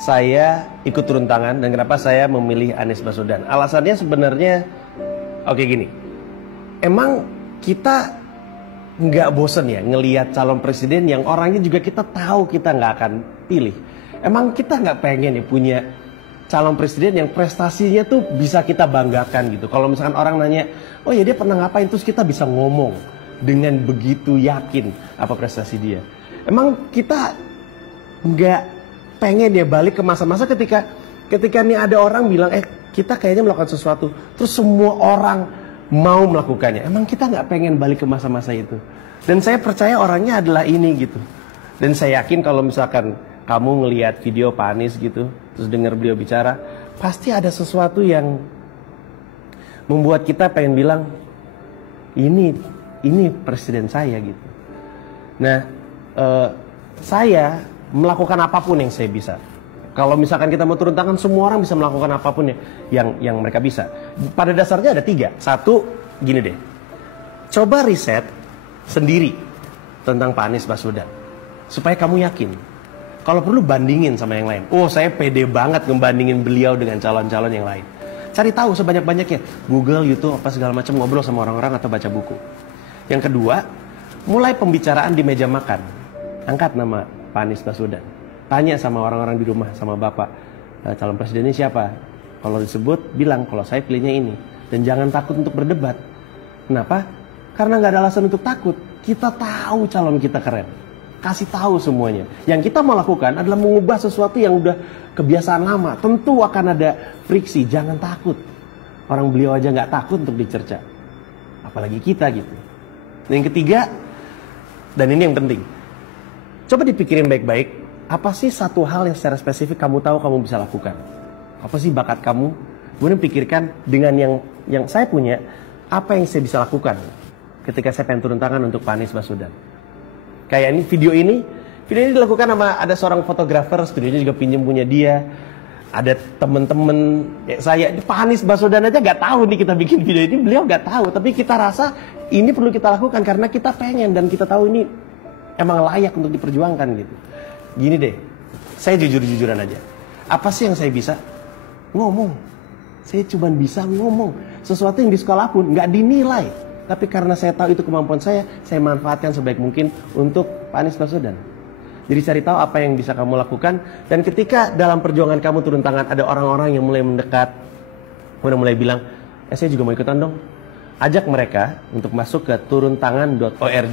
Saya ikut turun tangan dan kenapa saya memilih Anies Baswedan. Alasannya sebenarnya oke gini. Emang kita nggak bosen ya ngelihat calon presiden yang orangnya juga kita tahu kita nggak akan pilih. Emang kita nggak pengen ya punya calon presiden yang prestasinya tuh bisa kita banggakan gitu. Kalau misalkan orang nanya, oh ya dia pernah ngapain, terus kita bisa ngomong dengan begitu yakin apa prestasi dia. Emang kita nggak pengen ya balik ke masa-masa ketika nih ada orang bilang, kita kayaknya melakukan sesuatu, terus semua orang mau melakukannya. Emang kita nggak pengen balik ke masa-masa itu? Dan saya percaya orangnya adalah ini gitu. Dan saya yakin kalau misalkan kamu ngelihat video Pak Anies gitu, terus dengar beliau bicara, pasti ada sesuatu yang membuat kita pengen bilang, ini presiden saya gitu. Nah, saya melakukan apapun yang saya bisa. Kalau misalkan kita mau turun tangan, semua orang bisa melakukan apapun yang mereka bisa. Pada dasarnya ada 3. Satu, gini deh. Coba riset sendiri tentang Pak Anies Baswedan. Supaya kamu yakin. Kalau perlu bandingin sama yang lain. Oh, saya pede banget ngebandingin beliau dengan calon-calon yang lain. Cari tahu sebanyak-banyaknya. Google, YouTube, apa segala macam, ngobrol sama orang-orang atau baca buku. Yang kedua, mulai pembicaraan di meja makan. Angkat nama Pak Anies Baswedan. Tanya sama orang-orang di rumah, sama bapak, calon presidennya siapa? Kalau disebut, bilang kalau saya pilihnya ini. Dan jangan takut untuk berdebat. Kenapa? Karena nggak ada alasan untuk takut. Kita tahu calon kita keren. Kasih tahu semuanya. Yang kita mau lakukan adalah mengubah sesuatu yang udah kebiasaan lama. Tentu akan ada friksi. Jangan takut. Orang beliau aja nggak takut untuk dicerca. Apalagi kita gitu. Dan yang ketiga, dan ini yang penting. Coba dipikirin baik-baik, apa sih satu hal yang secara spesifik kamu tahu kamu bisa lakukan? Apa sih bakat kamu? Kemudian pikirkan dengan yang saya punya, apa yang saya bisa lakukan ketika saya pengen turun tangan untuk Pak Anies Baswedan. Kayak ini, video ini dilakukan sama ada seorang fotografer, studionya juga pinjam punya dia. Ada temen-temen saya, Pak Anies Baswedan aja nggak tahu nih kita bikin video ini, beliau nggak tahu. Tapi kita rasa ini perlu kita lakukan karena kita pengen dan kita tahu ini emang layak untuk diperjuangkan gitu. Gini deh, saya jujur-jujuran aja. Apa sih yang saya bisa? Ngomong. Saya cuma bisa ngomong. Sesuatu yang di sekolah pun nggak dinilai. Tapi karena saya tahu itu kemampuan saya manfaatkan sebaik mungkin untuk Pak Anies Baswedan. Jadi cari tahu apa yang bisa kamu lakukan. Dan ketika dalam perjuangan kamu turun tangan, ada orang-orang yang mulai mendekat, mulai bilang, saya juga mau ikutan dong. Ajak mereka untuk masuk ke turuntangan.org.